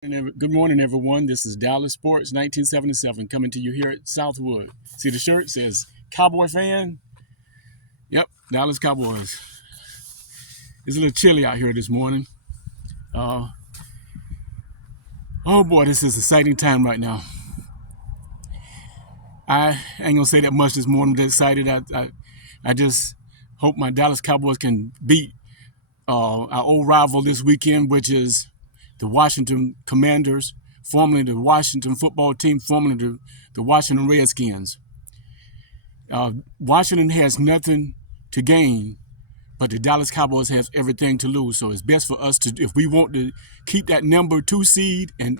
Good morning, everyone. This is Dallas Sports 1977 coming to you here at Southwood. See the shirt says Cowboy fan? Yep, Dallas Cowboys. It's a little chilly out here this morning. Oh boy, this is an exciting time right now. I ain't gonna say that much this morning. I'm excited. I just hope my Dallas Cowboys can beat our old rival this weekend, which is the Washington Commanders, formerly the Washington football team, formerly the Washington Redskins. Washington has nothing to gain, but the Dallas Cowboys has everything to lose. So it's best for us to, if we want to keep that number 2 seed, and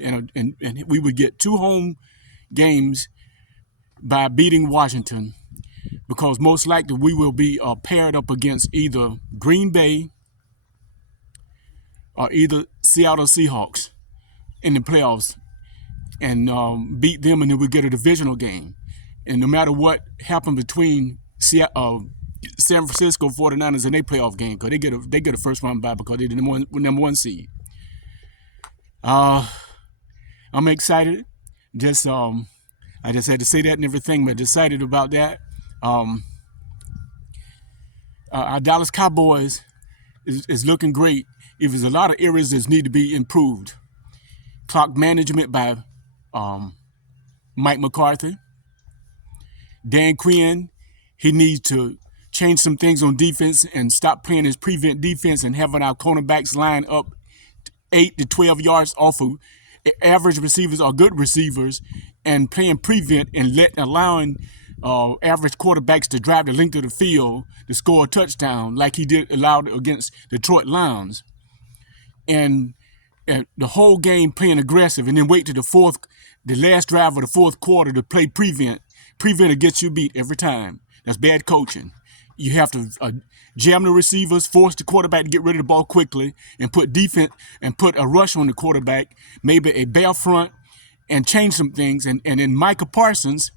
we would get 2 home games by beating Washington, because most likely we will be paired up against either Green Bay or either Seattle Seahawks in the playoffs, and beat them, and then we get a divisional game. And no matter what happened between San Francisco 49ers and their playoff game, because they get a first round bye because they're the number one seed. I'm excited. I just had to say that and everything, but excited about that. Our Dallas Cowboys is looking great. If there's a lot of areas that need to be improved. Clock management by Mike McCarthy. Dan Quinn, he needs to change some things on defense and stop playing his prevent defense and having our cornerbacks line up 8 to 12 yards off of average receivers or good receivers, and playing prevent and allowing average quarterbacks to drive the length of the field to score a touchdown like he allowed against Detroit Lions. And the whole game playing aggressive, and then wait to the last drive of the fourth quarter to play prevent. Prevent will get you beat every time. That's bad coaching. You have to jam the receivers, force the quarterback to get rid of the ball quickly, and put defense and put a rush on the quarterback, maybe a bare front, and change some things. And then Micah Parsons,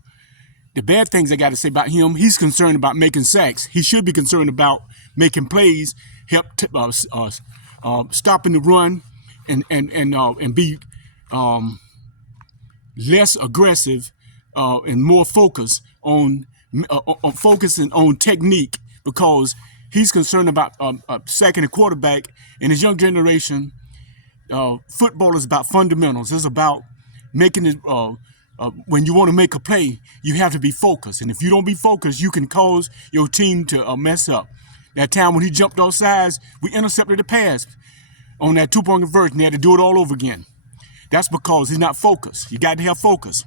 the bad things I got to say about him, he's concerned about making sacks. He should be concerned about making plays, stopping the run, and be less aggressive and more focused on focusing on technique, because he's concerned about sacking the quarterback. In his young generation, football is about fundamentals. It's about making it. When you want to make a play, you have to be focused, and if you don't be focused, you can cause your team to mess up. That time when he jumped off sides, we intercepted the pass on that 2-point conversion. They had to do it all over again. That's because he's not focused. You got to have focus.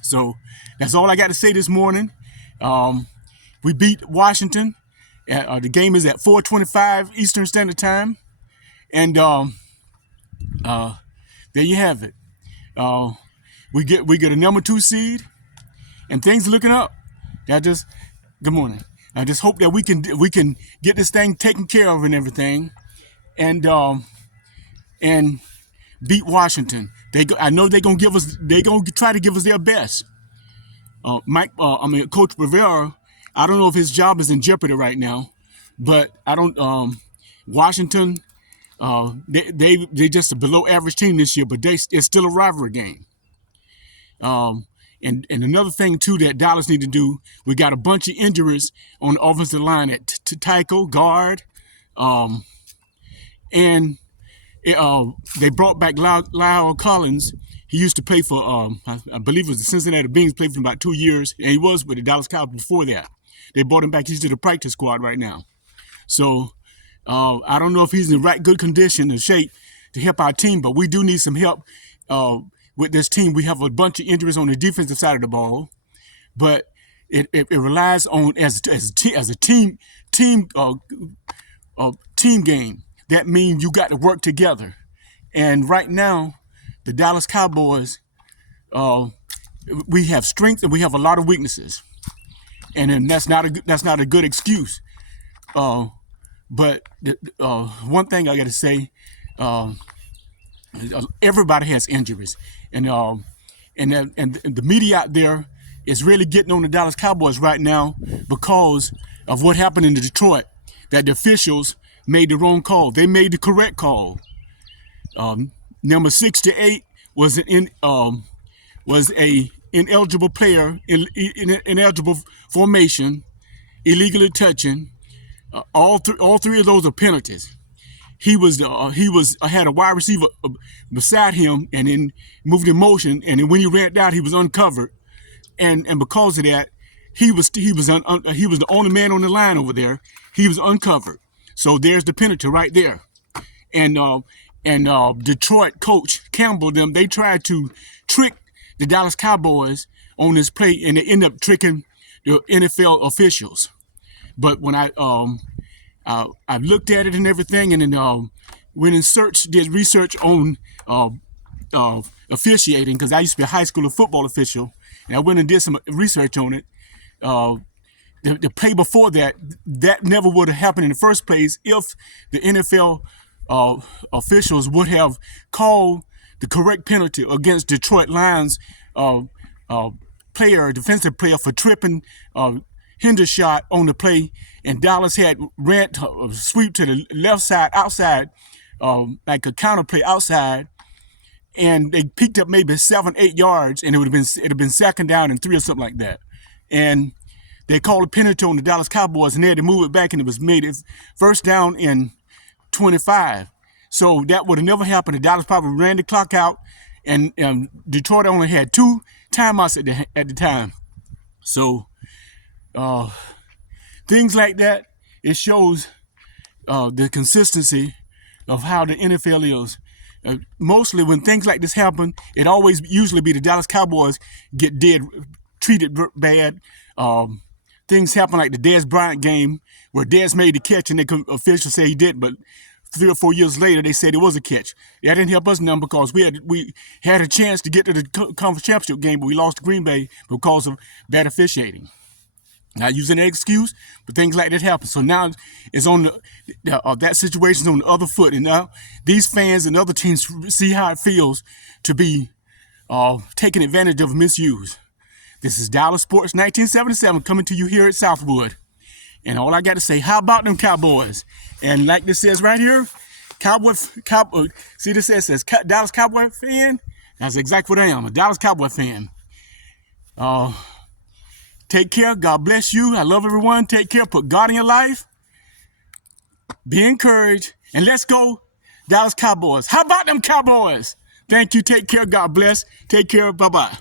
So that's all I got to say this morning. We beat Washington. The game is at 4:25 Eastern Standard Time, and there you have it. We get a number 2 seed, and things are looking up. Good morning. I just hope that we can get this thing taken care of and everything, and beat Washington. I know they're gonna try to give us their best. Coach Rivera, I don't know if his job is in jeopardy right now, but Washington, they just a below average team this year, but it's still a rivalry game. And another thing too that Dallas need to do, we got a bunch of injuries on the offensive line at tackle, guard, and they brought back Lyle Collins. He used to play for, I believe it was the Cincinnati Bengals, played for about 2 years, and he was with the Dallas Cowboys before that. They brought him back. He's to the practice squad right now. So I don't know if he's in the right good condition and shape to help our team, but we do need some help with this team. We have a bunch of injuries on the defensive side of the ball, but it relies on as a team game. That means you got to work together. And right now, the Dallas Cowboys, we have strength and we have a lot of weaknesses, and then that's not a good excuse. But one thing I got to say, everybody has injuries, and the media out there is really getting on the Dallas Cowboys right now because of what happened in Detroit. That the officials made the wrong call. They made the correct call. Number 68 was was a ineligible player in ineligible formation, illegally touching. All three of those are penalties. He had a wide receiver beside him, and then moved in motion, and then when he ran down, he was uncovered, and because of that, he was the only man on the line over there. He was uncovered, so there's the penalty right there. And Detroit coach Campbell they tried to trick the Dallas Cowboys on this play, and they ended up tricking the NFL officials. But when I looked at it and everything, and then went and did research on officiating, because I used to be a high school football official, and I went and did some research on it. The play before that never would have happened in the first place if the NFL officials would have called the correct penalty against Detroit Lions defensive player for tripping Hendershot on the play, and Dallas had ran sweep to the left side outside, like a counter play outside, and they picked up maybe 7-8 yards, and it'd have been second down and 3 or something like that, and they called a penalty on the Dallas Cowboys, and they had to move it back, and it was made it first down and 25. So that would have never happened. The Dallas probably ran the clock out, and Detroit only had 2 timeouts at the time. So things like that, it shows the consistency of how the NFL is. Mostly when things like this happen, it always usually be the Dallas Cowboys get treated bad. Things happen like the Dez Bryant game, where Dez made the catch and the officials say he did, but 3 or 4 years later they said it was a catch. That didn't help us none, because we had a chance to get to the conference championship game, but we lost to Green Bay because of bad officiating. Not using an excuse, but things like that happen. So now it's on that situation's on the other foot, and now these fans and other teams see how it feels to be taken advantage of, misused. This is Dallas Sports 1977 coming to you here at Southwood. And all I got to say, how about them Cowboys? And like this says right here, Cowboy, see this says Dallas Cowboy fan? That's exactly what I am, a Dallas Cowboy fan. Take care. God bless you. I love everyone. Take care. Put God in your life. Be encouraged. And let's go, Dallas Cowboys. How about them Cowboys? Thank you. Take care. God bless. Take care. Bye-bye.